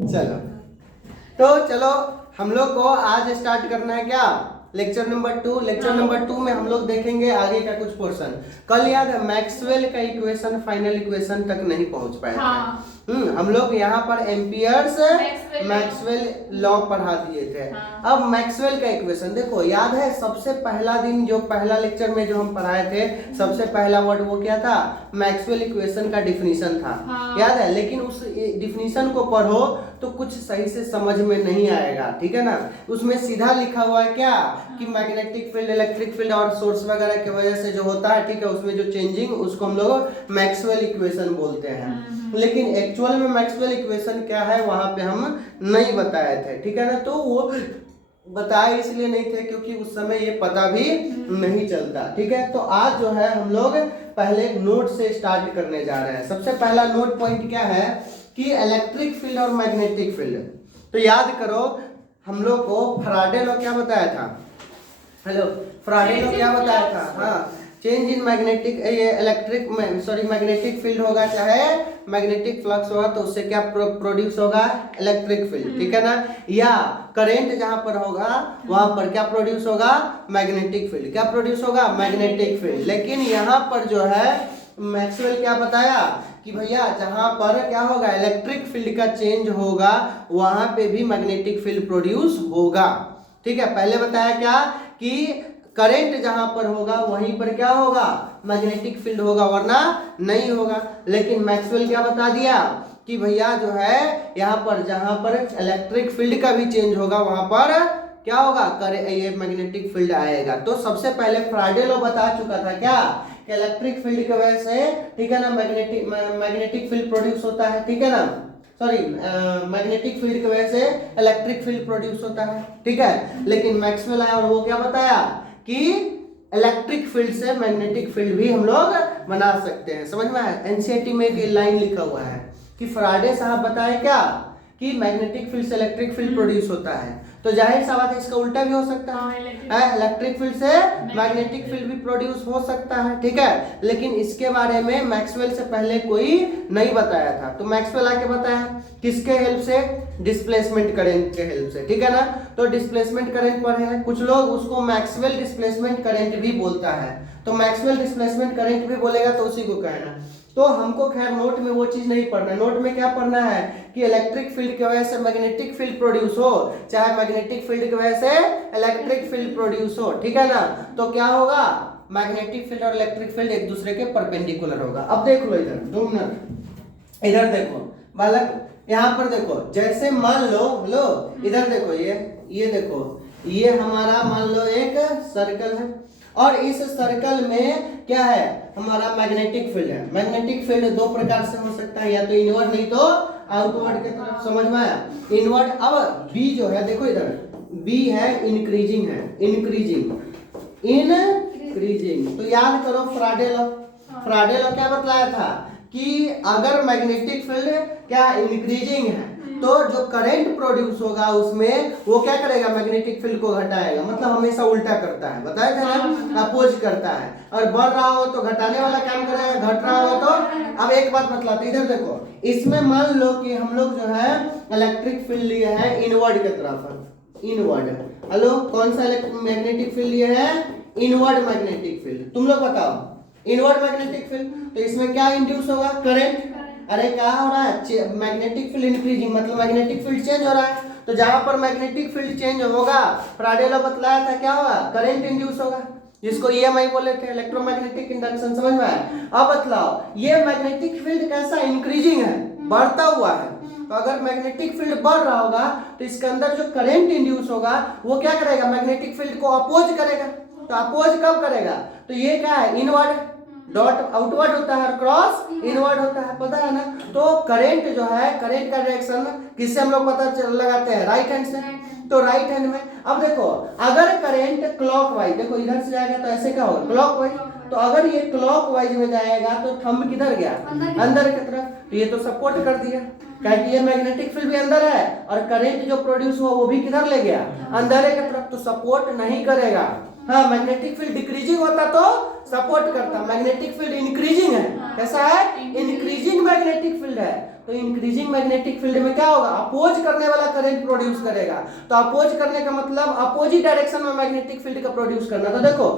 चलो तो चलो हम लोग को आज स्टार्ट करना है क्या, लेक्चर नंबर 2। लेक्चर नंबर 2 में हम लोग देखेंगे आगे का कुछ पोर्शन। कल याद है मैक्सवेल का इक्वेशन फाइनल इक्वेशन तक नहीं पहुंच पाए थे। हम लोग यहाँ पर एम्पियर्स मैक्सवेल लॉ पढ़ा दिए थे। अब मैक्सवेल का इक्वेशन देखो, याद है सबसे पहला दिन जो पहला लेक्चर में जो हम पढ़ाए थे, सबसे पहला वर्ड वो क्या था, मैक्सवेल इक्वेशन का डिफिनीशन था। याद है, लेकिन उस डिफिनीशन को पढ़ो तो कुछ सही से समझ में नहीं आएगा, ठीक है ना। उसमें सीधा लिखा हुआ है क्या कि मैग्नेटिक फील्ड, इलेक्ट्रिक फील्ड और सोर्स वगैरह की वजह से जो होता है, ठीक है, उसमें जो चेंजिंग, उसको हम लोग मैक्सवेल इक्वेशन बोलते हैं। लेकिन एक्चुअल में मैक्सवेल इक्वेशन क्या है वहां पे हम नहीं बताए थे, ठीक है ना। तो वो बताए इसलिए नहीं थे क्योंकि उस समय ये पता भी नहीं चलता, ठीक है। तो आज जो है हम लोग पहले नोट से स्टार्ट करने जा रहे हैं। सबसे पहला नोट पॉइंट क्या है कि इलेक्ट्रिक फील्ड और मैग्नेटिक फील्ड। तो याद करो हम लोग को फैराडे लॉ क्या बताया था, हेलो, फैराडे लॉ क्या बताया था, हाँ, चेंज इन मैग्नेटिक, ये इलेक्ट्रिक सॉरी मैग्नेटिक फील्ड होगा चाहे मैग्नेटिक फ्लक्स होगा तो उससे क्या प्रोड्यूस होगा, इलेक्ट्रिक फील्ड, ठीक है ना। या करंट जहां पर होगा वहां पर क्या प्रोड्यूस होगा, मैग्नेटिक फील्ड। क्या प्रोड्यूस होगा, मैग्नेटिक फील्ड। लेकिन यहाँ पर जो है मैक्सवेल क्या बताया कि भैया जहां पर क्या होगा, इलेक्ट्रिक फील्ड का चेंज होगा वहां पे भी मैग्नेटिक फील्ड प्रोड्यूस होगा, ठीक है। पहले बताया क्या कि करंट जहां पर होगा वहीं पर क्या होगा, मैग्नेटिक फील्ड होगा, वरना नहीं होगा। लेकिन मैक्सवेल क्या बता दिया कि भैया जो है यहाँ पर जहां पर इलेक्ट्रिक फील्ड का भी चेंज होगा वहां पर क्या होगा, ये मैग्नेटिक फील्ड आएगा। तो सबसे पहले फैराडे लॉ बता चुका था क्या कि इलेक्ट्रिक फील्ड की वजह से, ठीक है ना, मैग्नेटिक फील्ड प्रोड्यूस होता है, ठीक है ना, सॉरी मैग्नेटिक फील्ड की वजह से इलेक्ट्रिक फील्ड प्रोड्यूस होता है, ठीक है। लेकिन मैक्सवेल आया और वो क्या बताया कि इलेक्ट्रिक फील्ड से मैग्नेटिक फील्ड भी हम लोग बना सकते हैं। समझ में आया। एनसीईआरटी में एक लाइन लिखा हुआ है कि फैराडे साहब बताए क्या कि मैग्नेटिक फील्ड से इलेक्ट्रिक फील्ड प्रोड्यूस होता है। तो जाहिर सा बात है इसका उल्टा भी हो सकता है, इलेक्ट्रिक फील्ड से मैग्नेटिक फील्ड भी प्रोड्यूस हो सकता है, ठीक है। लेकिन इसके बारे में मैक्सवेल से पहले कोई नहीं बताया था। तो मैक्सवेल आके बताया किसके हेल्प से, डिस्प्लेसमेंट करंट के हेल्प से, ठीक है ना। तो डिस्प्लेसमेंट करंट पर है, कुछ लोग उसको मैक्सवेल डिस्प्लेसमेंट करंट भी बोलता है। तो मैक्सवेल डिस्प्लेसमेंट करंट भी बोलेगा तो उसी को कहना। तो हमको खैर नोट में वो चीज नहीं पढ़ना। नोट में क्या पढ़ना है कि इलेक्ट्रिक फील्ड की वजह से मैग्नेटिक फील्ड प्रोड्यूस हो, चाहे मैग्नेटिक फील्ड की वजह से इलेक्ट्रिक फील्ड प्रोड्यूस हो, ठीक है ना। तो क्या होगा, मैग्नेटिक फील्ड और इलेक्ट्रिक फील्ड एक दूसरे के परपेंडिकुलर होगा। अब देख लो इधर, 2 मिनट इधर देखो बालक, यहाँ पर देखो, जैसे मान लो, लो इधर देखो, ये देखो, ये हमारा मान लो एक सर्कल है और इस सर्कल में क्या है, हमारा मैग्नेटिक फील्ड है। मैग्नेटिक फील्ड दो प्रकार से हो सकता है, या तो इनवर्ड नहीं तो आउटवर्ड की तरफ। समझ में आया, इनवर्ड। अब बी जो है देखो इधर, बी है इंक्रीजिंग, है इंक्रीजिंग, इंक्रीजिंग। तो याद करो फैराडे लॉ, फैराडे लॉ क्या बतलाया था कि अगर मैग्नेटिक फील्ड क्या इंक्रीजिंग है तो जो करंट प्रोड्यूस होगा उसमें वो क्या करेगा, मैग्नेटिक फील्ड को घटाएगा। मतलब हमेशा उल्टा करता है, बताया था ना, अपोज करता है। और बढ़ रहा हो तो घटाने वाला काम करेगा, घट रहा हो तो। अब एक बात बतलाते, इधर देखो, इसमें मान लो कि हम लोग जो है इलेक्ट्रिक फील्ड लिए हैं इनवर्ड की तरफ, इनवर्ड। हेलो, कौन सा मैग्नेटिक फील्ड लिए है, इनवर्ड मैग्नेटिक फील्ड। तुम लोग बताओ, इनवर्ड मैग्नेटिक फील्ड, तो इसमें क्या इंड्यूस होगा, करंट। अरे क्या हो रहा है, मैग्नेटिक फील्ड इंक्रीजिंग, मतलब मैग्नेटिक फील्ड चेंज हो रहा है। तो जहां पर मैग्नेटिक फील्ड चेंज होगा, फैराडे लॉ बतलाया था क्या होगा, करंट इंड्यूस होगा, जिसको ईएमआई बोले थे, इलेक्ट्रोमैग्नेटिक इंडक्शन। समझ में आया। अब बतलाओ, ये मैग्नेटिक फील्ड कैसा, इंक्रीजिंग है, बढ़ता हुआ है। तो अगर मैग्नेटिक फील्ड बढ़ रहा होगा तो इसके अंदर जो करंट इंड्यूस होगा वो क्या करेगा, मैग्नेटिक फील्ड को अपोज करेगा। तो अपोज कब करेगा, तो ये क्या है, इनवर्ड। डॉट आउटवर्ड होता है और क्रॉस इनवर्ड होता है, पता है ना। तो करंट जो है, करंट का डायरेक्शन किससे हम लोग पता लगाते हैं, राइट हैंड से। तो राइट हैंड में, अब देखो अगर करंट क्लॉकवाइज, देखो इधर से जाएगा तो ऐसे क्या होगा, क्लॉकवाइज। तो अगर ये क्लॉकवाइज में जाएगा तो थंब किधर गया, अंदर की तरफ। तो ये तो सपोर्ट कर दिया, क्योंकि ये मैग्नेटिक फील्ड भी अंदर है और करंट जो प्रोड्यूस हुआ वो भी किधर ले गया, अंदर की तरफ। तो सपोर्ट नहीं करेगा। हाँ, मैग्नेटिक फील्ड डिक्रीजिंग होता तो सपोर्ट करता, मैग्नेटिक फील्ड इंक्रीजिंग है। कैसा है, इंक्रीजिंग मैग्नेटिक फील्ड है तो इंक्रीजिंग मैग्नेटिक फील्ड में क्या होगा, अपोज करने वाला करंट प्रोड्यूस करेगा। तो अपोज करने का मतलब अपोजिट डायरेक्शन में मैग्नेटिक फील्ड का प्रोड्यूस करना। तो देखो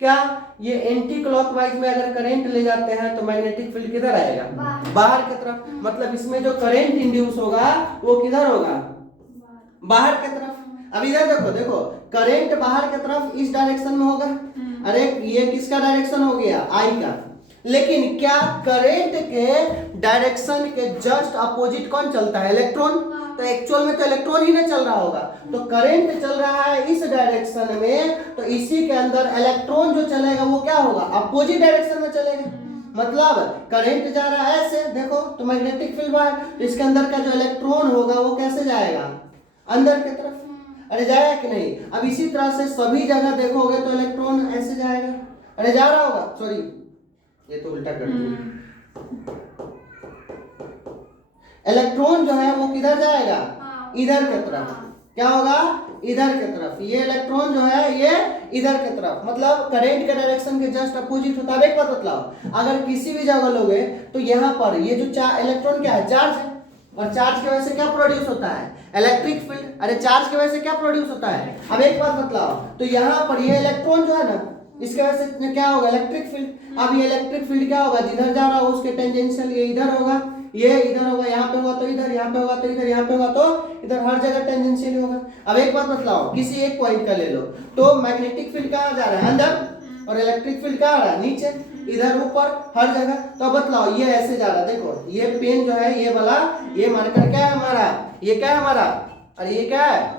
क्या, ये एंटी क्लॉकवाइज में अगर करंट ले जाते हैं तो मैग्नेटिक फील्ड किधर आएगा, बाहर की तरफ। मतलब इसमें जो करंट इंड्यूस होगा वो किधर होगा, बाहर की तरफ। अब इधर देखो, देखो करंट बाहर की तरफ इस डायरेक्शन में होगा। अरे ये किसका डायरेक्शन हो गया, आई का। लेकिन क्या करंट के डायरेक्शन के जस्ट अपोजिट कौन चलता है, इलेक्ट्रॉन। तो एक्चुअल में तो इलेक्ट्रॉन ही ना चल रहा होगा। तो करंट चल रहा है इस डायरेक्शन में, तो इसी के अंदर इलेक्ट्रॉन जो चलेगा वो क्या होगा, अपोजिट डायरेक्शन में चलेगा। मतलब करंट जा रहा है ऐसे, देखो तो मैग्नेटिक फील्ड बाहर, तो इसके अंदर का जो इलेक्ट्रॉन होगा वो कैसे जाएगा, अंदर की तरफ। अरे जाएगा कि नहीं। अब इसी तरह से सभी जगह देखोगे तो इलेक्ट्रॉन ऐसे जाएगा। अरे जा रहा होगा, सॉरी ये तो उल्टा कर दिया। इलेक्ट्रॉन जो है वो किधर जाएगा, इधर की तरफ। क्या होगा, इधर की तरफ। ये इलेक्ट्रॉन जो है ये इधर की तरफ, मतलब करंट के डायरेक्शन के जस्ट अपोजिट होता है। एक बात बतलाओ, अगर किसी भी जगह लोगे तो यहाँ पर ये जो इलेक्ट्रॉन क्या है, चार्ज है। और चार्ज की वजह से क्या प्रोड्यूस होता है, इलेक्ट्रिक फील्ड। अरे चार्ज की वजह से क्या प्रोड्यूस होता है। अब एक बात बतलाओ, तो यहाँ पर ये इलेक्ट्रॉन जो है ना, इसके वजह से क्या होगा, इलेक्ट्रिक फील्ड। अब ये इलेक्ट्रिक फील्ड क्या होगा, जिधर जा रहा हो उसके टेंजेंशियल ये इधर होगा, ये इधर होगा, यहाँ पे होगा तो इधर, यहाँ पे होगा तो इधर, यहाँ पे होगा तो इधर, हर जगह टेंजेंशियल होगा। अब एक बात बतलाओ, किसी एक पॉइंट का ले लो, तो मैग्नेटिक फील्ड कहाँ जा रहा है, अंदर, और इलेक्ट्रिक फील्ड कहाँ आ रहा है, नीचे, इधर, ऊपर, हर जगह। तो बतलाओ ये ऐसे जा रहा है। देखो ये पेन जो है ये वाला, ये मार्कर क्या है हमारा, ये क्या है हमारा, अरे ये क्या है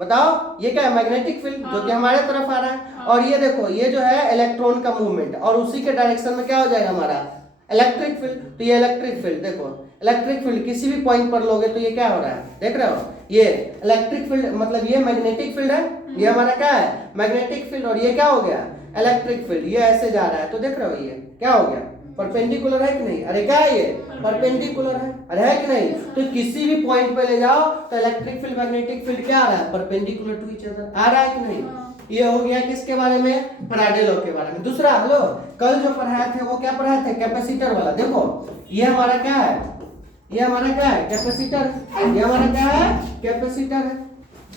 बताओ, ये क्या है, मैग्नेटिक फील्ड जो कि हमारे तरफ आ रहा है। और ये देखो ये जो है इलेक्ट्रॉन का मूवमेंट, और उसी के डायरेक्शन में क्या हो जाएगा हमारा, इलेक्ट्रिक फील्ड। तो ये इलेक्ट्रिक फील्ड, देखो इलेक्ट्रिक फील्ड किसी भी पॉइंट पर लोगे तो ये क्या हो रहा है, देख रहे हो, ये इलेक्ट्रिक फील्ड, मतलब ये मैग्नेटिक फील्ड है, ये हमारा क्या है, मैग्नेटिक फील्ड। और ये क्या हो गया, इलेक्ट्रिक फील्ड। ये ऐसे जा रहा है, तो देख रहे हो ये क्या हो गया, परपेंडिकुलर है कि नहीं। अरे क्या है ये, परपेंडिकुलर है। अरे है कि नहीं। तो किसी भी पॉइंट पे ले जाओ तो इलेक्ट्रिक फील्ड मैग्नेटिक फील्ड क्या आ रहा है, परपेंडिकुलर टू ईच अदर आ रहा है कि नहीं। ये हो गया किसके बारे में, फैराडे लॉ के बारे में। दूसरा, हेलो कल जो पढ़ाए थे वो क्या पढ़ाए थे, कैपेसिटर वाला। देखो ये हमारा क्या है, ये हमारा क्या है, कैपेसिटर। ये हमारा क्या है, कैपेसिटर है।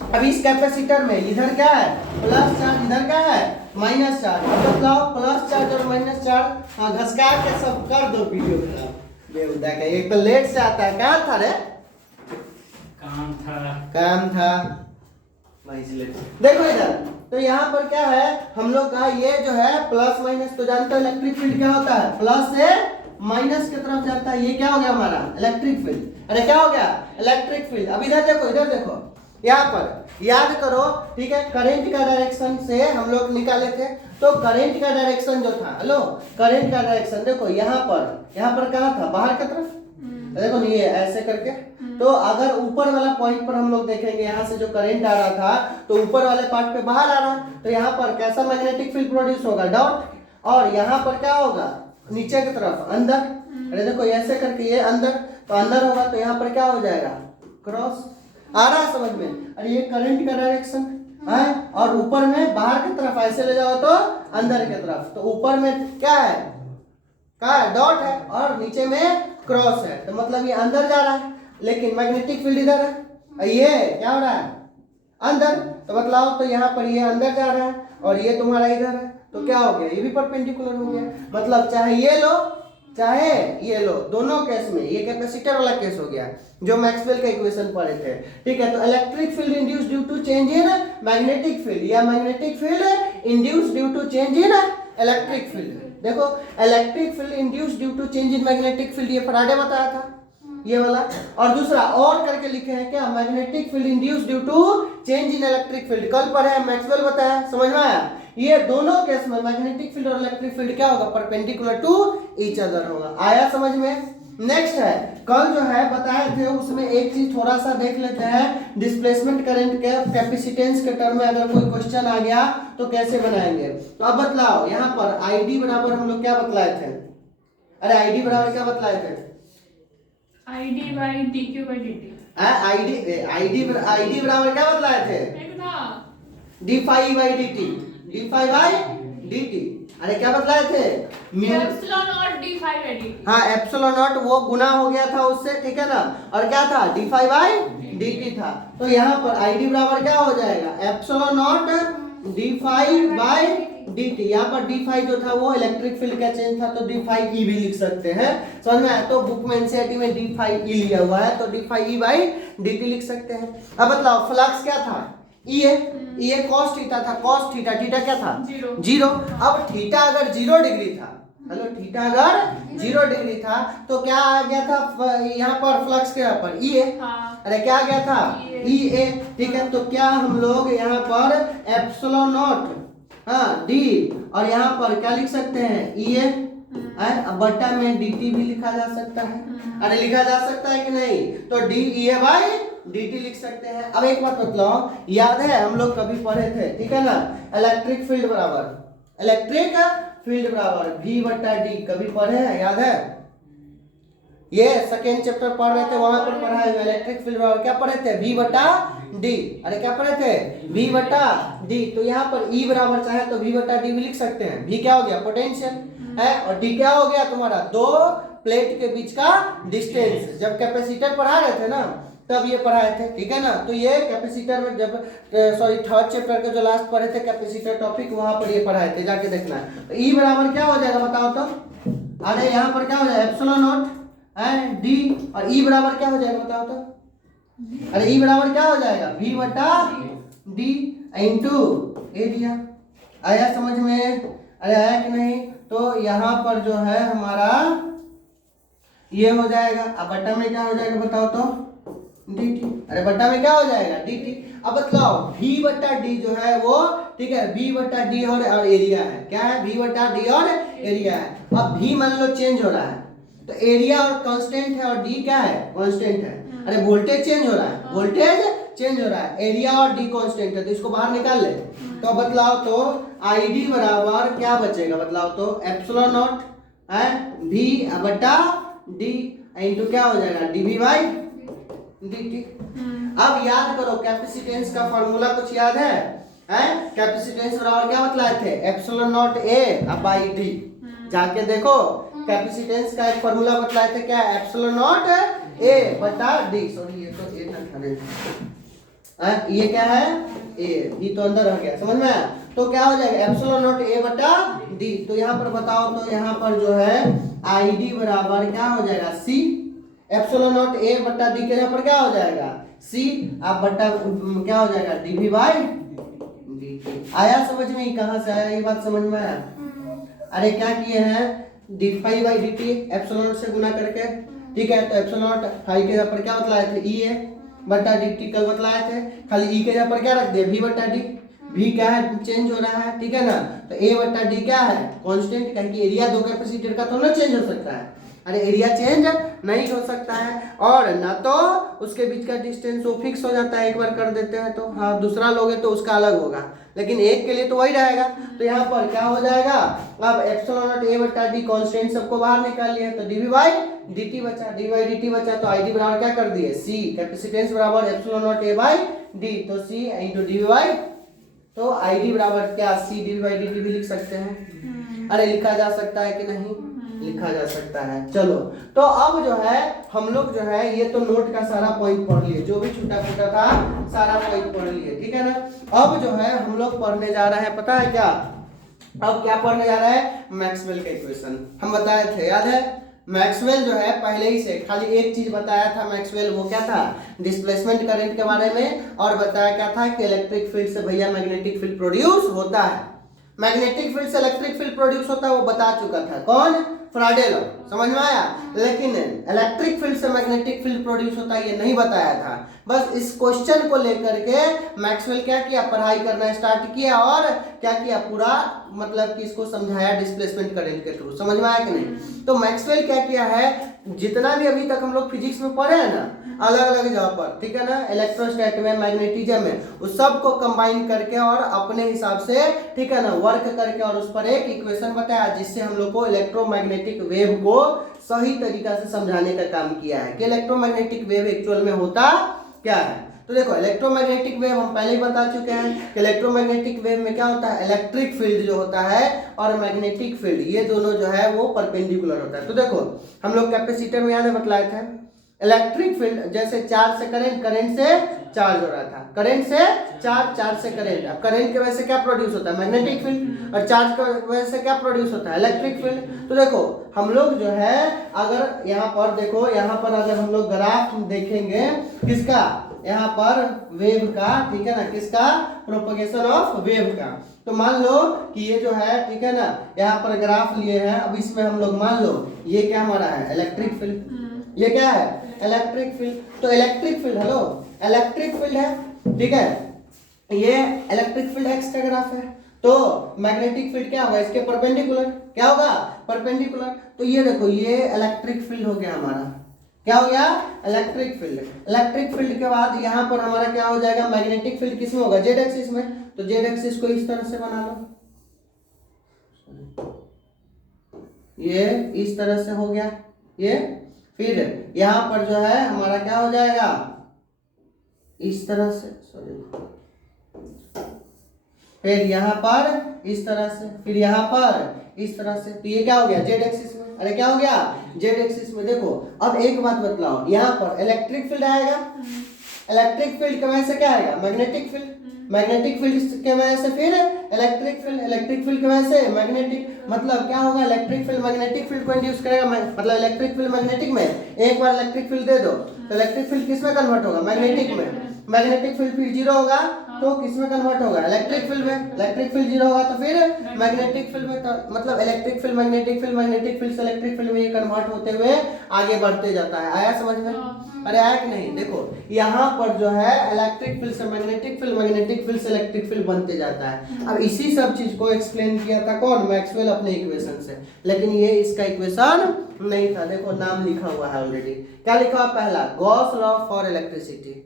अब इस कैपेसिटर में इधर क्या है, प्लस चार्ज, इधर क्या है, माइनस चार्ज। मतलब प्लस चार्ज और माइनस चार्ज, हाँ घसका के सब कर दो वीडियो खराब बेहुदा का। एक तो लेट से आता है, कहाँ था रे, काम था वहीं से लेट। देखो इधर, तो यहाँ पर क्या है हम लोग का, ये जो है प्लस माइनस, तो जानते हो इलेक्ट्रिक फील्ड क्या होता है, प्लस से माइनस की तरफ जाता है। ये क्या हो गया हमारा, इलेक्ट्रिक फील्ड। अरे क्या हो गया, इलेक्ट्रिक फील्ड। अब इधर देखो, इधर देखो, यहाँ पर याद करो, ठीक है, करंट का डायरेक्शन से हम लोग निकाले थे। तो करंट का डायरेक्शन जो था, हेलो करंट का डायरेक्शन देखो यहाँ पर कहाँ था, बाहर की तरफ। देखो नहीं है ऐसे करके। तो अगर ऊपर वाला पॉइंट पर हम लोग देखेंगे, यहाँ से जो करंट आ रहा था तो ऊपर वाले पार्ट पे बाहर आ रहा है, तो यहाँ पर कैसा मैग्नेटिक फील्ड प्रोड्यूस होगा, डॉट। और यहाँ पर क्या होगा, नीचे की तरफ अंदर। अरे देखो ऐसे करके ये अंदर, तो अंदर होगा तो यहाँ पर क्या हो जाएगा, क्रॉस। आ रहा है समझ में। अरे ये करंट का डायरेक्शन है, और ऊपर में बाहर की तरफ ऐसे ले जाओ तो अंदर की तरफ। तो ऊपर में क्या है, डॉट है, और नीचे में क्रॉस है। तो मतलब ये अंदर जा रहा है, लेकिन मैग्नेटिक फील्ड इधर है। ये क्या हो रहा है, अंदर। तो बतलाओ, तो यहाँ पर ये अंदर जा रहा है और ये तुम्हारा इधर है, तो क्या हो गया, ये भी परपेंडिकुलर हो गया। मतलब चाहे ये लो चाहे ये लो, दोनों केस में। ये कैपेसिटर वाला केस हो गया जो मैक्सवेल का इक्वेशन पढ़े थे, ठीक है। तो electric field induce due to change in magnetic field, या magnetic field induce due to change in electric field. देखो electric field induce due to change in magnetic field, ये फैराडे बताया था ये वाला। और दूसरा और करके लिखे हैं क्या, magnetic field induce due to change in electric field, कल पढ़े हैं, मैक्सवेल बताया, समझ में आया। ये दोनों केस में मैग्नेटिक फील्ड और इलेक्ट्रिक फील्ड क्या होगा, परपेंडिकुलर टू ईच अदर होगा। आया समझ में। नेक्स्ट है, कल जो है बताए थे उसमें एक चीज थोड़ा सा देख लेते हैं, डिस्प्लेसमेंट करंट के कैपेसिटेंस के टर्म में अगर कोई क्वेश्चन आ गया तो कैसे बनाएंगे। तो अब बतलाओ, यहाँ पर ID बराबर हम लोग क्या बतलाए थे, अरे ID बराबर क्या बतलाए थे, ID by dq by dt। ID बराबर क्या बतलाए थे, d phi by dt, d phi by dt। अरे क्या बतलाए थे? Epsilon not d phi by dt। हाँ एप्सिलॉन नॉट वो गुना हो गया था उससे, ठीक है ना, और क्या था d phi बाई dt था। तो यहाँ पर id बराबर क्या हो जाएगा? Epsilon not d phi by dt। यहाँ पर d phi जो था वो इलेक्ट्रिक फील्ड का चेंज था, तो d phi e भी लिख सकते हैं, समझ में आया? तो बुक में एनसीईआरटी में d phi e लिया हुआ है, तो d phi e by dt लिख सकते हैं। अब बताओ फ्लक्स क्या था? ई ए cos थीटा था, cos थीटा, थीटा क्या था? जीरो। अब थीटा अगर 0 डिग्री था, हेलो थीटा अगर 0 डिग्री था तो क्या आ गया था यहाँ पर फ्लक्स के यहाँ पर? ई ए। अरे क्या आ गया था? ई ए, ठीक है। तो क्या हम लोग यहाँ पर एप्सिलॉन नॉट हाँ डी और यहाँ पर क्या लिख सकते हैं? ई ए, बट्टा में dt भी लिखा जा सकता है। अरे लिखा जा सकता है कि नहीं? तो D E A by dt लिख सकते हैं। अब एक बात बतलाओ, याद है हम लोग कभी पढ़े थे, ठीक है ना, इलेक्ट्रिक फील्ड बराबर v बट्टा डी, कभी पढ़े हैं? याद है? ये सेकेंड चैप्टर पढ़ रहे थे, वहां पर पढ़ा है इलेक्ट्रिक फील्ड बराबर क्या पढ़े थे? v बट्टा डी। अरे क्या पढ़े थे? v बट्टा डी। तो यहाँ पर e बराबर चाहे तो v बट्टा डी भी लिख सकते हैं। v क्या हो गया? पोटेंशियल है, और d क्या हो गया तुम्हारा? दो प्लेट के बीच का डिस्टेंस। जब कैपेसिटर पढ़ा रहे थे ना तब ये पढ़ाए थे, ठीक है ना। तो ये कैपेसिटर में जब थर्ड चैप्टर के जो लास्ट पढ़े थे कैपेसिटर टॉपिक, वहां पर ये पढ़ाए थे, जाके देखना है। तो ई बराबर क्या हो जाएगा बताओ तो? अरे यहाँ पर क्या हो जाएगा? एप्सिलॉन नॉट है डी, और ई बराबर क्या हो जाएगा बताओ तो? अरे ई बराबर क्या हो जाएगा? v बटा डी इंटू एरिया। आया समझ में? अरे आया कि नहीं? तो यहाँ पर जो है हमारा ये हो जाएगा। अब बट्टा में क्या हो जाएगा बताओ तो? dt। अरे बट्टा में क्या हो जाएगा? dt। अब बताओ v बट्टा d जो है वो, ठीक है, v बट्टा d और एरिया है। क्या है? v बट्टा d और एरिया है। अब v मान लो चेंज हो रहा है तो एरिया और कांस्टेंट है, और d क्या है? कांस्टेंट है। अरे वोल्टेज चेंज हो रहा है, वोल्टेज चेंज हो रहा है, एरिया और d कांस्टेंट है, तो इसको बाहर निकाल ले। तो बतलाओ तो id बराबर क्या बचेगा बताओ तो? एप्सिलॉन नॉट है v बट्टा d इंटू क्या हो जाएगा? dv by dt। अब याद करो कैपेसिटेंस का फार्मूला कुछ याद है? कैपेसिटेंस बराबर क्या बतलाए थे? Epsilon not a by d। जाके देखो कैपेसिटेंस का एक फार्मूला बतलाए थे, क्या? एप्सिलॉन नॉट a बटा d। सॉरी ये तो a था, ये क्या है? a, b तो अंदर रह गया, समझ में आया? तो क्या हो जाएगा? एप्सिलॉन नॉट a बटा d। तो यहाँ पर बताओ तो यहाँ पर जो है id बराबर क्या हो जाएगा? c। एप्सिलॉन नॉट a बटा d के यहाँ पर क्या हो जाएगा? c। अब बटा क्या हो जाएगा? dv by dt। आया समझ में? कहाँ से आया ये बात समझ में आया? अरे क्या किए हैं? d phi by dt epsilon not से गुना करके, ठीक है। तो एप्सिलॉन नॉट phi के यहाँ पर क्या बतलाए थे? e है बटा dt कल बतलाए थे, खाली e के यहाँ पर क्या रख दिया? v बटा d। v क्या है? चेंज हो रहा है, ठीक है ना। तो a बटा d क्या है? कांस्टेंट, क्योंकि एरिया दो कैपेसिटर का तो ना चेंज हो सकता है। अरे एरिया चेंज नहीं हो सकता है, और ना तो उसके बीच का डिस्टेंस वो फिक्स हो जाता है, एक बार कर देते हैं तो। हाँ दूसरा लोगे तो उसका अलग होगा, लेकिन एक के लिए तो वही रहेगा। तो यहाँ पर क्या हो जाएगा? अब एप्सिलॉन नॉट a बटा d कांस्टेंट सबको बाहर निकाल लिया, तो dv बाई dt बचा, dv बाई dt बचा। तो id बराबर क्या कर दिए? c। कैपेसिटेंस बराबर epsilon not a by d, तो c इंटू dv बाई, तो id बराबर क्या? c dv बाई dt भी लिख सकते हैं। अरे लिखा जा सकता है कि नहीं? लिखा जा सकता है। चलो तो अब जो है हम लोग जो है ये तो नोट का सारा पॉइंट पढ़ लिए, जो भी छूटा फूटा था सारा पॉइंट पढ़ लिए, ठीक है ना। अब जो है हम लोग पढ़ने जा रहे हैं, पता है क्या? अब क्या पढ़ने जा रहे हैं? मैक्सवेल के इक्वेशन। हम बताए थे, याद है? मैक्सवेल जो है पहले ही से खाली एक चीज बताया था मैक्सवेल, वो क्या था? डिस्प्लेसमेंट करंट के बारे में, और बताया क्या था कि इलेक्ट्रिक फील्ड से भैया मैग्नेटिक फील्ड प्रोड्यूस होता है। मैग्नेटिक फील्ड से इलेक्ट्रिक फील्ड प्रोड्यूस होता है, वो बता चुका था। कौन? फ्राडे लॉ, समझ में आया? लेकिन इलेक्ट्रिक फील्ड से मैग्नेटिक फील्ड प्रोड्यूस होता है ये नहीं बताया था। बस इस क्वेश्चन को लेकर के मैक्सवेल क्या किया? पढ़ाई करना स्टार्ट किया, और क्या किया? पूरा मतलब कि इसको समझाया डिस्प्लेसमेंट करंट के थ्रू। समझ में आया कि नहीं? तो मैक्सवेल क्या किया है, जितना भी अभी तक हम लोग फिजिक्स में पढ़े हैं ना अलग अलग जगह पर, ठीक है ना, इलेक्ट्रोस्टैट में, मैग्नेटिज्म में, उस सब को कंबाइन करके और अपने हिसाब से, ठीक है ना, वर्क करके और उस पर एक इक्वेशन बताया, जिससे हम लोग को इलेक्ट्रोमैग्नेटिक वेव को सही तरीका से समझाने का काम किया है कि इलेक्ट्रोमैग्नेटिक वेव एक्चुअल में होता क्या है। तो देखो इलेक्ट्रोमैग्नेटिक वेव हम पहले ही बता चुके हैं कि इलेक्ट्रोमैग्नेटिक वेव में क्या होता है, इलेक्ट्रिक फील्ड जो होता है और मैग्नेटिक फील्ड ये दोनों जो है वो परपेंडिकुलर होता है। तो देखो हम लोग कैपेसिटर में याद बतलाए थे, इलेक्ट्रिक फील्ड जैसे चार्ज से करंट, करंट से चार्ज हो रहा था, करंट से चार्ज, चार्ज से करंट। अब करंट की वजह से क्या प्रोड्यूस होता है, मैग्नेटिक फील्ड, और चार्ज की वजह से क्या प्रोड्यूस होता है, इलेक्ट्रिक फील्ड। तो देखो हम लोग जो है अगर यहाँ पर देखो, यहाँ पर अगर हम लोग ग्राफ देखेंगे किसका, यहाँ पर वेव का, ठीक है ना, किसका, प्रोपगेशन ऑफ वेव का। तो मान लो कि ये जो है, ठीक है ना, यहाँ पर ग्राफ लिए हैं, अब इसमें हम लोग मान लो ये क्या हमारा है, इलेक्ट्रिक फील्ड, ये क्या है, इलेक्ट्रिक फील्ड। तो electric field, hello, electric field है, ठीक है, ये इलेक्ट्रिक फील्ड एक्स का ग्राफ है। तो मैग्नेटिक फील्ड क्या होगा, इसके परपेंडिकुलर, क्या होगा, परपेंडिकुलर। तो ये देखो ये इलेक्ट्रिक फील्ड हो गया हमारा, क्या हो गया, इलेक्ट्रिक फील्ड। इलेक्ट्रिक फील्ड के बाद यहाँ पर हमारा क्या हो जाएगा, मैग्नेटिक फील्ड किसमें होगा, जेड एक्सिस में। तो जेड एक्सिस को इस तरह से बना लो, ये इस तरह से हो गया ये। फिर यहाँ पर जो है हमारा क्या हो जाएगा, इस तरह से, सॉरी, फिर यहाँ पर इस तरह से, फिर यहाँ पर इस तरह से। तो ये क्या हो गया, जेड एक्सिस में। अरे क्या हो गया, जेड एक्सिस में। देखो अब एक बात बतलाओ, यहाँ पर इलेक्ट्रिक फील्ड आएगा, इलेक्ट्रिक फील्ड की वजह से क्या आएगा, मैग्नेटिक फील्ड, मैग्नेटिक फील्ड के वजह से फिर इलेक्ट्रिक फील्ड, इलेक्ट्रिक फील्ड की वजह से मैग्नेटिक। मतलब क्या होगा, इलेक्ट्रिक फील्ड मैग्नेटिक फील्ड को इंड्यूस करेगा, मतलब इलेक्ट्रिक फील्ड मैग्नेटिक में, एक बार इलेक्ट्रिक फील्ड दे दो तो इलेक्ट्रिक फील्ड किस में कन्वर्ट होगा, मैग्नेटिक में। मैग्नेटिक फील्ड फिर जीरो होगा तो किस में कन्वर्ट होगा, इलेक्ट्रिक फील्ड में। इलेक्ट्रिक फील्ड जीरो होगा तो फिर मैग्नेटिक फील्ड में। तो मतलब electric field magnetic field, magnetic field से इलेक्ट्रिक फील्ड में ये कन्वर्ट होते हुए आगे बढ़ते जाता है। आया समझ में, अरे आया कि नहीं। देखो यहाँ पर जो है इलेक्ट्रिक फील्ड से मैग्नेटिक फील्ड, मैग्नेटिक फील्ड से इलेक्ट्रिक फील्ड बनते जाता है। अब इसी सब चीज को एक्सप्लेन किया था कौन, मैक्सवेल अपने इक्वेशन से, लेकिन ये इसका इक्वेशन नहीं था। देखो नाम लिखा हुआ है ऑलरेडी, क्या लिखा हुआ, पहला गॉस लॉ फॉर इलेक्ट्रिसिटी,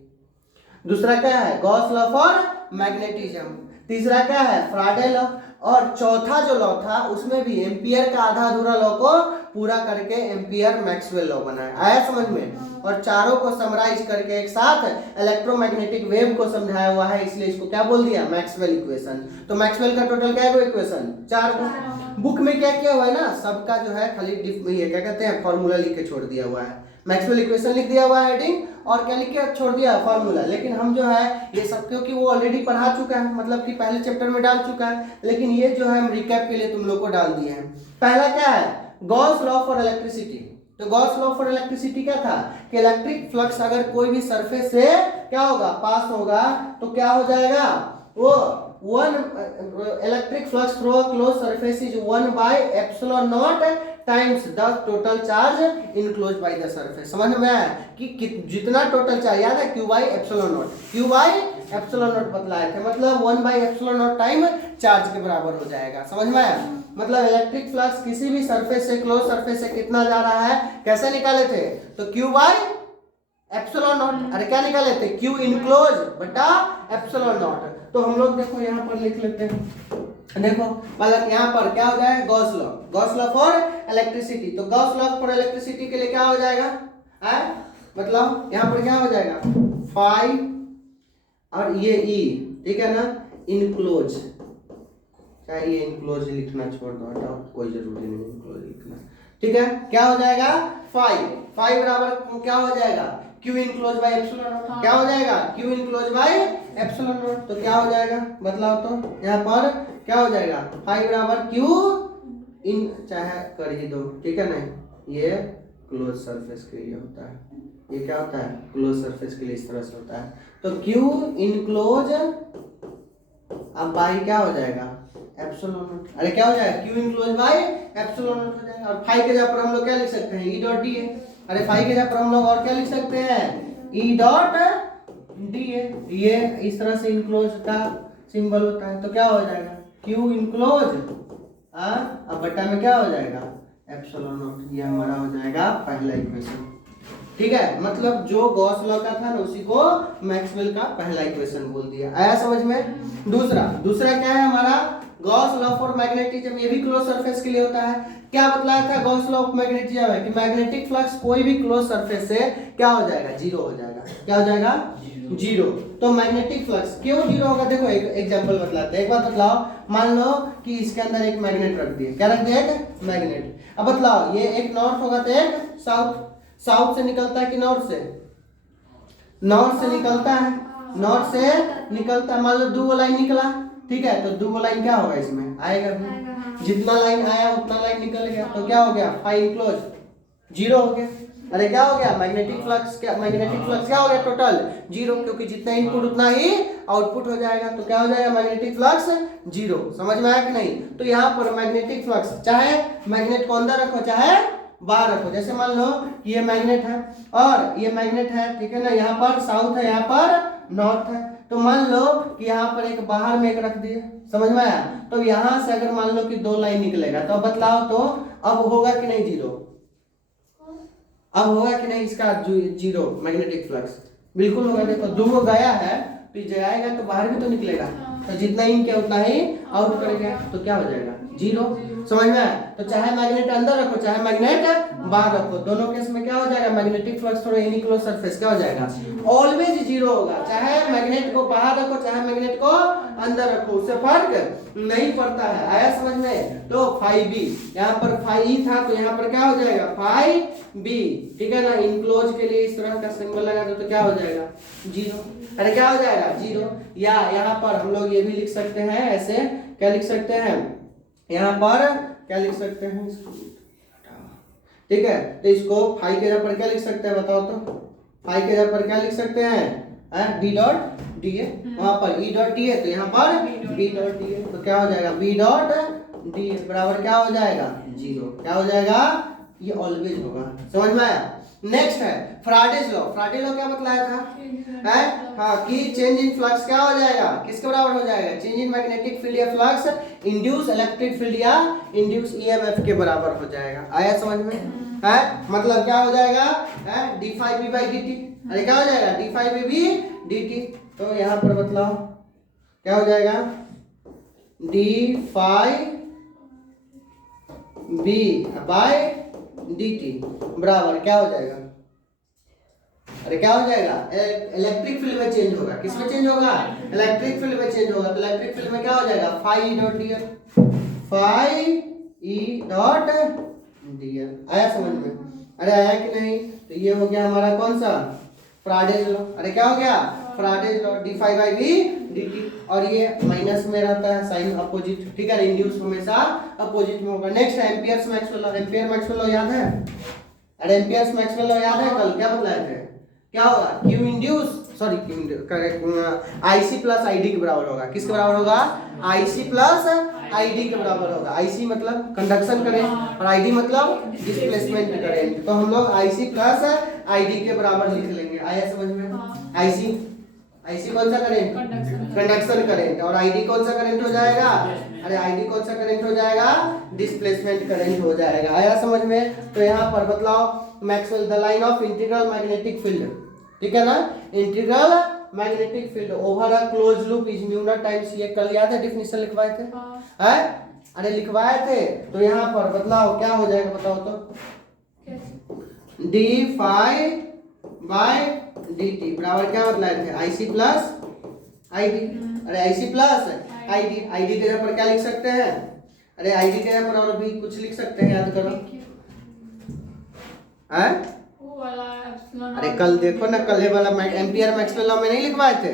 दूसरा क्या है, गॉस लॉ फॉर मैग्नेटिज्म, तीसरा क्या है, फ्राडे लॉ, और चौथा जो लॉ था उसमें भी एम्पियर का आधा अधूरा लॉ को पूरा करके एम्पियर मैक्सवेल लॉ बना है। आया समझ में। और चारों को समराइज करके एक साथ इलेक्ट्रोमैग्नेटिक वेव को समझाया हुआ है, इसलिए इसको क्या बोल दिया, मैक्सवेल इक्वेशन। तो मैक्सवेल का टोटल क्या है इक्वेशन, 4 को। बुक में क्या किया हुआ है ना, सबका जो है खाली ये क्या कहते हैं, फॉर्मूला लिख के छोड़ दिया हुआ है। मैक्सवेल इक्वेशन लिख दिया हुआ है हेडिंग, और क्या लिख के छोड़ दिया, फॉर्मूला। लेकिन हम जो है ये सब, क्योंकि वो ऑलरेडी पढ़ा चुका है, मतलब कि पहले चैप्टर में डाल चुका है, लेकिन ये जो है हम रिकैप के लिए तुम लोग को डाल दिए हैं। पहला क्या है, गॉस लॉ फॉर इलेक्ट्रिसिटी। तो गॉस लॉ फॉर इलेक्ट्रिसिटी क्या था कि इलेक्ट्रिक फ्लक्स अगर कोई भी सरफेस से क्या होगा, पास होगा, तो क्या हो जाएगा, वो one electric flux through a close surface is 1/ε0 times the total charge enclosed by the surface. समझ में आया कि जितना टोटल चार्ज, याद है Q/ε0, Q/ε0 बतलाए थे, मतलब 1/ε0 टाइम चार्ज के बराबर हो जाएगा। समझ में आया। मतलब इलेक्ट्रिक फ्लक्स किसी भी सरफेस से, क्लोज सरफेस से कितना जा रहा है, कैसे निकाले थे, तो Q/ε0। अरे क्या निकाले थे, Q इनक्लोज बटा ε0। तो हम लोग देखो यहाँ पर लिख लेते हैं, देखो मतलब यहाँ पर क्या हो जाएगा, Gauss law, Gauss law for electricity. तो गॉस लॉ फॉर इलेक्ट्रिसिटी के लिए क्या हो जाएगा, मतलब यहाँ पर क्या हो जाएगा, फाई और ये ई, ठीक है ना, इनक्लोज, चाहे ये इनक्लोज लिखना छोड़ दो, हटाओ, कोई जरूरी नहीं इनक्लोज लिखना, ठीक है। क्या हो जाएगा, फाई बराबर क्या हो जाएगा, Q इनक्लोज बाय ε0। क्या हो जाएगा, Q इनक्लोज बाय ε0। तो क्या हो जाएगा, बतलाओ तो, यहाँ पर क्या हो जाएगा, फाई बराबर Q इन, चाहे कर ही दो, ठीक है ना, ये क्लोज सरफेस के लिए होता है, ये क्या होता है, क्लोज सरफेस के लिए इस तरह से होता है। तो Q इनक्लोज, अब बाई क्या हो जाएगा, ε0। अरे क्या हो जाएगा, Q इनक्लोज बाय ε0 हो जाएगा। और फाई के जगह पर हम लोग क्या लिख सकते हैं, E डॉट डी है। अरे फाई के जगह पर हम लोग और क्या लिख सकते हैं, E डॉट डी है। ये इस तरह से इनक्लोज का सिंबल होता है। तो क्या हो जाएगा, Q इनक्लोज, अब बट्टा में क्या हो जाएगा, ε0। ये हमारा हो जाएगा पहला इक्वेशन, ठीक है। मतलब जो गॉस लॉ का था ना, उसी को मैक्सवेल का पहला इक्वेशन बोल दिया। आया समझ में। दूसरा क्या है हमारा, गॉस लॉ फॉर मैग्नेटिज्म, ये भी क्लोज सरफेस के लिए होता है। क्या बतलाया था गॉस लॉ ऑफ मैग्नेटिज्म है कि मैग्नेटिक फ्लक्स कोई भी क्लोज सरफेस से क्या हो जाएगा, जीरो हो जाएगा। क्या हो जाएगा, जीरो। तो मैग्नेटिक फ्लक्स क्यों जीरो होगा, देखो एक एग्जांपल बतलाते हैं। एक बात बतलाओ, मान लो कि इसके अंदर एक मैग्नेट रख दिया, क्या रख दिया, एक मैग्नेट। अब बतलाओ ये एक नॉर्थ होगा तो एक साउथ, साउथ से निकलता है कि नॉर्थ से, नॉर्थ से निकलता है, नॉर्थ से निकलता है। मान लो दो लाइन निकला, ठीक है, तो दो लाइन क्या होगा इसमें आएगा भी, जितना लाइन आया उतना लाइन निकल गया, तो क्या हो गया, फाइव क्लोज, जीरो हो गया। अरे क्या हो गया, मैग्नेटिक फ्लक्स, क्या मैग्नेटिक फ्लक्स क्या हो गया, टोटल जीरो, क्योंकि जितना इनपुट उतना ही आउटपुट हो जाएगा। तो क्या हो जाएगा, मैग्नेटिक फ्लक्स जीरो। समझ में आया कि नहीं। तो यहाँ पर मैग्नेटिक फ्लक्स, चाहे मैग्नेट को अंदर रखो चाहे बाहर रखो, जैसे मान लो ये मैग्नेट है और ये मैग्नेट है, ठीक है ना, यहाँ पर साउथ है, यहाँ पर नॉर्थ है। तो मान लो कि यहाँ पर एक बाहर में एक रख दिए, समझ में आया। तो यहाँ से अगर मान लो कि दो लाइन निकलेगा, तो अब बतलाओ तो अब होगा कि नहीं जीरो, अब होगा कि नहीं इसका जीरो मैग्नेटिक फ्लक्स, बिल्कुल होगा। देखो दो गया है तो ये जाएगा तो बाहर भी तो निकलेगा, तो जितना इन किया उतना ही आउट करेगा, तो क्या हो जाएगा, जीरो। समझ में आया। तो चाहे मैग्नेट अंदर रखो चाहे मैग्नेट बाहर रखो, दोनों केस में क्या हो जाएगा, मैग्नेटिक फ्लक्स थोड़ा इन क्लोज सरफेस क्या हो जाएगा, ऑलवेज जीरो होगा। चाहे मैग्नेट को बाहर रखो चाहे मैग्नेट को अंदर रखो, उससे फर्क नहीं पड़ता है। आया समझ में। तो 5b, यहाँ पर 5e था तो यहाँ पर क्या हो जाएगा, 5b, ठीक है ना। इनक्लोज के लिए इस तरह का सिंबल लगा दो तो क्या हो जाएगा, जीरो। अरे क्या हो जाएगा, जीरो। या यहाँ पर हम लोग ये भी लिख सकते हैं ऐसे, क्या लिख सकते हैं, यहाँ पर क्या लिख सकते हैं, ठीक है। तो इसको फाइव के जगह पर क्या लिख सकते हैं बताओ तो, फाइव के जगह पर क्या लिख सकते हैं, बी डॉट डी है, वहां पर ई डॉट डी है तो यहाँ पर बी डॉट डी है, तो क्या हो जाएगा, बी डॉट डी बराबर क्या हो जाएगा, जीरो। क्या हो जाएगा, ये ऑलवेज होगा। समझ में आया। नेक्स्ट है फ्राडेज लॉ। फ्राडेज लॉ क्या बतलाया था, है हाँ, कि चेंज इन फ्लक्स क्या हो जाएगा, किसके बराबर हो जाएगा, चेंज इन मैग्नेटिक फील्ड या फ्लक्स इंड्यूस इलेक्ट्रिक फील्ड या इंड्यूस ईएमएफ के बराबर हो जाएगा। आया समझ में है। मतलब क्या हो जाएगा, D phi B by D T. अरे क्या हो जाएगा, D phi B B D T. तो यहाँ पर बतलाओ क्या हो जाएगा, D phi B by D T बराबर क्या हो जाएगा, अरे क्या हो जाएगा, इलेक्ट्रिक फील्ड में चेंज होगा। किस में चेंज होगा, इलेक्ट्रिक फील्ड में चेंज होगा। तो इलेक्ट्रिक फील्ड में क्या हो जाएगा, phi E dot D L, phi E dot D L. आया समझ में। अरे आया कि नहीं। तो ये हो गया हमारा कौन सा, फ्राडेज लॉ। अरे क्या हो गया, Faraday's law, D five by B D T. और ये माइनस में रहता है साइन अपोजिट, ठीक है, इंड्यूस हमेशा अपोजिट में होगा। नेक्स्ट है amperes Maxwell law. Ampere Maxwell law याद है, अरे एम्पियर्स मैक्सवेल लॉ याद है, कल क्या बतलाए थे, क्या होगा, Q induce, sorry Q correct, IC plus ID के बराबर होगा। किसके बराबर होगा, आईसी प्लस आईडी के बराबर होगा। आईसी मतलब कंडक्शन करेंट और आईडी मतलब डिस्प्लेसमेंट करेंट। तो हम लोग आईसी प्लस आईडी के बराबर लिख लेंगे। आया समझ में। आईसी, आईसी कौन सा करेंट, कंडक्शन करेंट, और आईडी कौन सा करेंट हो जाएगा, अरे आईडी कौन सा करेंट हो जाएगा, डिस्प्लेसमेंट करंट हो जाएगा। आया समझ में। तो यहाँ पर बतलाओ Maxwell the line of integral magnetic field, ठीक है ना, integral magnetic field over a close loop is mu not times. ये कल याद है डेफिनेशन लिखवाए थे, हैं, अरे लिखवाए थे। तो यहाँ पर बतलाओ क्या हो जाएगा बताओ तो, D five by D T बराबर क्या बतलाए थे, आईसी प्लस आईडी। अरे आईसी प्लस आईडी, आईडी के जगह पर क्या लिख सकते हैं, अरे आईडी के जगह पर और भी कुछ लिख सकते हैं, याद करो, हैं। अरे कल देखो ना, कल वाला एम्पियर मैक्सवेल लॉ में नहीं लिखवाए थे,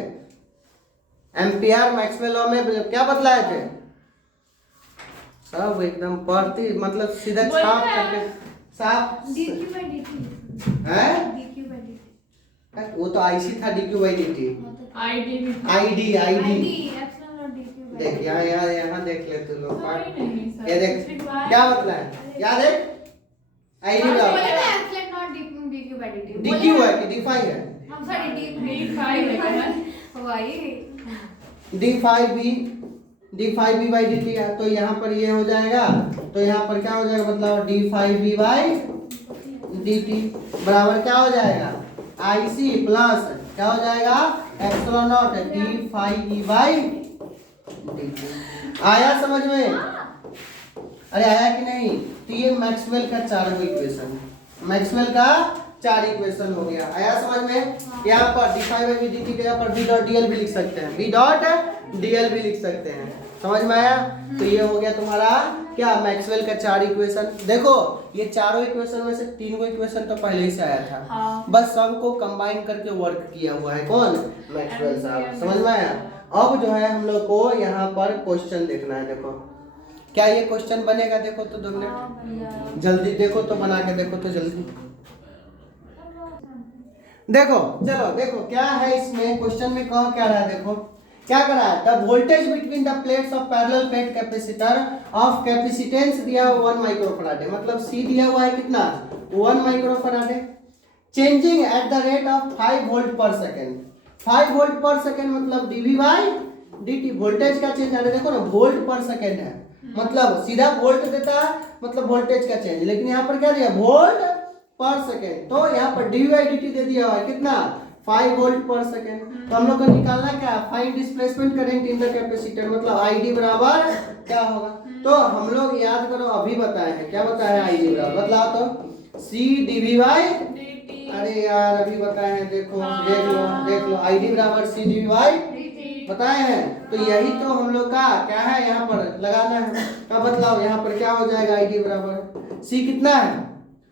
एम्पियर मैक्सवेल लॉ में क्या बतलाए थे, सब एकदम पढ़ती, मतलब सीधा छाप करके साफ है। वो तो आईसी था, DQ by DT, ID ID ID. देख यहाँ देख ले तू लोग, ये देख क्या बतलाए, याद है, आईडी डीक्यू है कि डी फाइव है, D phi B by D T है। तो यहाँ पर ये हो जाएगा, तो यहाँ पर क्या हो जाएगा मतलब, D phi B by D T बराबर क्या हो जाएगा, आईसी प्लस क्या हो जाएगा, epsilon not D phi E by आया समझ में? अरे आया कि नहीं? तो ये मैक्सवेल का चारों इक्वेशन, मैक्सवेल का 4 इक्वेशन हो गया। आया समझ में? यहाँ पर d∅dt के यहाँ पर b डॉट dl भी लिख सकते हैं, b डॉट dl भी लिख सकते हैं। समझ में आया? तो ये हो गया तुम्हारा क्या, मैक्सवेल का 4 इक्वेशन। देखो ये चारों इक्वेशन में से 3 गो इक्वेशन तो पहले ही से आया था, हाँ। बस सबको कंबाइन करके वर्क किया हुआ है कौन, मैक्सवेल साहब। समझ में आया? अब जो है हम लोग को यहाँ पर क्वेश्चन देखना है। देखो क्या ये क्वेश्चन बनेगा? देखो तो 2 मिनट जल्दी देखो तो, बना के देखो तो जल्दी देखो। चलो देखो क्या है इसमें क्वेश्चन में, कहा क्या रहा है, देखो क्या कर रहा है। The voltage between the plates of parallel plate capacitor of capacitance दिया हुआ 1 माइक्रोफैराड, मतलब C दिया हुआ है कितना, 1 microfarad, changing at the rate of 5 volt पर सेकेंड। 5 वोल्ट पर सेकेंड मतलब dV/dt, वोल्टेज का चेंज। अरे देखो ना वोल्ट पर सेकेंड है, मतलब सीधा वोल्ट देता है मतलब वोल्टेज का चेंज, लेकिन यहाँ पर क्या दिया, वोल्ट पर सेकेंड। तो यहाँ पर dV/dt दे दिया हुआ है कितना, 5 वोल्ट पर सेकेंड। तो हम लोग को निकालना क्या, find displacement current in the capacitor, मतलब ID बराबर क्या होगा। तो हम लोग याद करो अभी बताए हैं, क्या बताया है, ID बराबर, बतलाओ तो C dV/, अरे यार अभी बताए हैं, देखो देख लो ID बराबर C dV/, बताए हैं। तो यही तो हम लोग का क्या है, यहाँ पर लगाना है। अब बतलाओ यहाँ पर क्या हो जाएगा, ID बराबर C कितना है,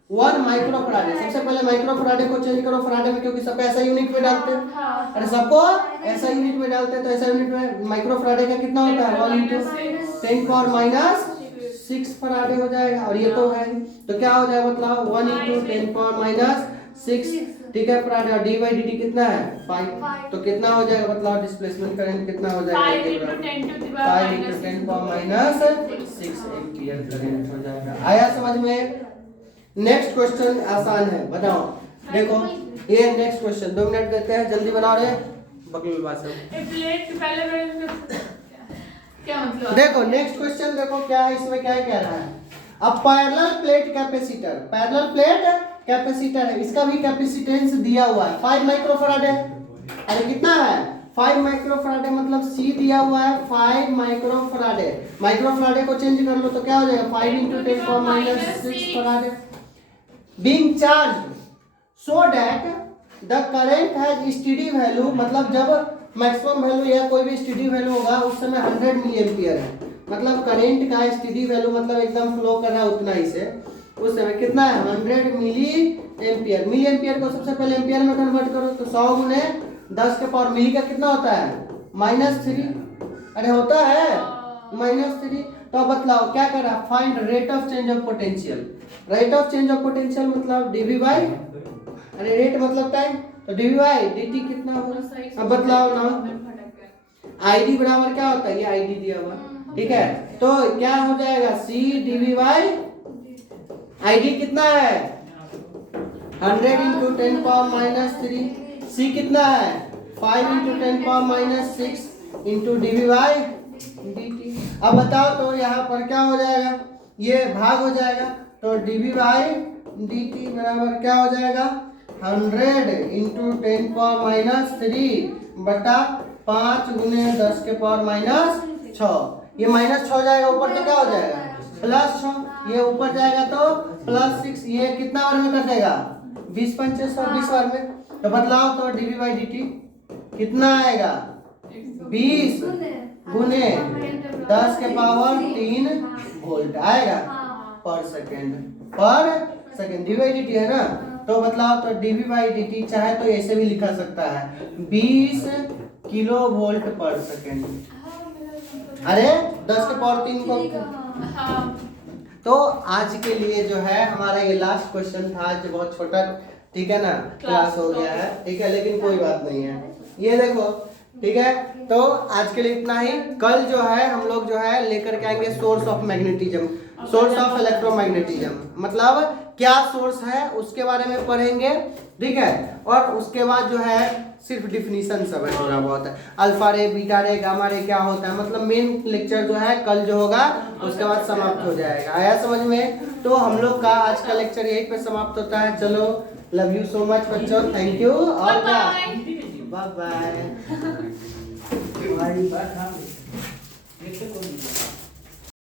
1 माइक्रोफैराड। सबसे पहले माइक्रोफैराड को चेंज करो फैराड में, क्योंकि सब ऐसा यूनिट में डालते हैं। अरे सबको ऐसा यूनिट में डालते हैं, तो ऐसा यूनिट में माइक्रोफैराड का कितना होता है, 1 × 10⁻⁶ फैराड हो जाएगा। और ये तो है, तो क्या हो जाएगा, मतलब 1 × 10⁻⁶, ठीक है फैराड। और dV/dt कितना है, 5। तो कितना हो जाएगा, मतलब डिस्प्लेसमेंट करंट कितना हो जाएगा, 5 × 10⁻⁶ एम्पीयर करंट हो जाएगा। आया समझ में? नेक्स्ट क्वेश्चन आसान है, बताओ। देखो ये नेक्स्ट क्वेश्चन, 2 मिनट देते हैं, जल्दी बनाओ रे बकलूल बात। क्या मतलब, देखो नेक्स्ट क्वेश्चन, देखो क्या है इसमें, क्या कह रहा है। अब parallel plate capacitor, parallel plate capacitor है, इसका भी कैपेसिटेंस दिया हुआ है 5 माइक्रोफैराड है। अरे कितना है, 5 माइक्रोफैराड है, मतलब C दिया हुआ है 5 माइक्रोफैराड है। माइक्रोफैराड को चेंज कर लो तो क्या हो जाएगा, 5 × 10⁻⁶ farad. Being charged so that the current has steady value, मतलब जब मैक्सिमम वैल्यू या कोई भी स्टेडी वैल्यू होगा उस समय 100 मिली एम्पियर है, मतलब करंट का स्टेडी वैल्यू मतलब एकदम फ्लो कर रहा है उतना ही से, उस समय कितना है, 100 मिली एम्पियर। मिली एम्पियर को सबसे पहले एम्पियर में कन्वर्ट करो तो 100 × 10⁻, मिली का कितना होता है, -3। अरे होता है -3। तो अब बतलाओ क्या कर रहा, find rate of change of potential. Rate of change of potential मतलब dV/, अरे रेट मतलब टाइम, तो dV/dt कितना होगा। अब बतलाओ ना, ID बराबर क्या होता है, ये ID दिया हुआ, ठीक है। तो क्या हो जाएगा, C dV/, ID कितना है, 100 × 10⁻⁻3, C कितना है, 5 × 10⁻⁶ dV/dt। अब बताओ तो यहाँ पर क्या हो जाएगा, ये भाग हो जाएगा, तो dV/dt बराबर क्या हो जाएगा, 100 × 10⁻³ बटा 5 × 10⁻⁶। ये -6 हो जाएगा, ऊपर तो क्या हो जाएगा, +6। ये ऊपर जाएगा तो +6। ये कितना बार में कर देगा, 20 × 5 = 20 बार में। तो बदलाओ तो dV/dt कितना आएगा, 20 × 10⁻³ वोल्ट आएगा पर सेकेंड। dV/dt है ना, तो बतलाओ तो dV/dt चाहे तो ऐसे भी लिखा सकता है, 20 किलोवोल्ट पर सेकेंड। अरे 10⁻³ को। तो आज के लिए जो है हमारा ये लास्ट क्वेश्चन था, जो बहुत छोटा, ठीक है ना, क्लास हो गया है, ठीक है, लेकिन कोई बात नहीं है। ये देखो, ठीक है, तो आज के लिए इतना ही। कल जो है हम लोग जो है लेकर के आएंगे source of magnetism, source of electromagnetism, मतलब क्या सोर्स है उसके बारे में पढ़ेंगे, ठीक है। और उसके बाद जो है सिर्फ डिफिनीशन सब है, थोड़ा बहुत है, अल्फा रे, बीटा रे, गामा रे क्या होता है, मतलब मेन लेक्चर जो है कल जो होगा उसके बाद समाप्त हो जाएगा। आया समझ में? तो हम लोग का आज का लेक्चर यहीं पे समाप्त होता है। चलो, लव यू सो मच बच्चों, थैंक यू, और बाय बाय। लिख के कौन लिखा?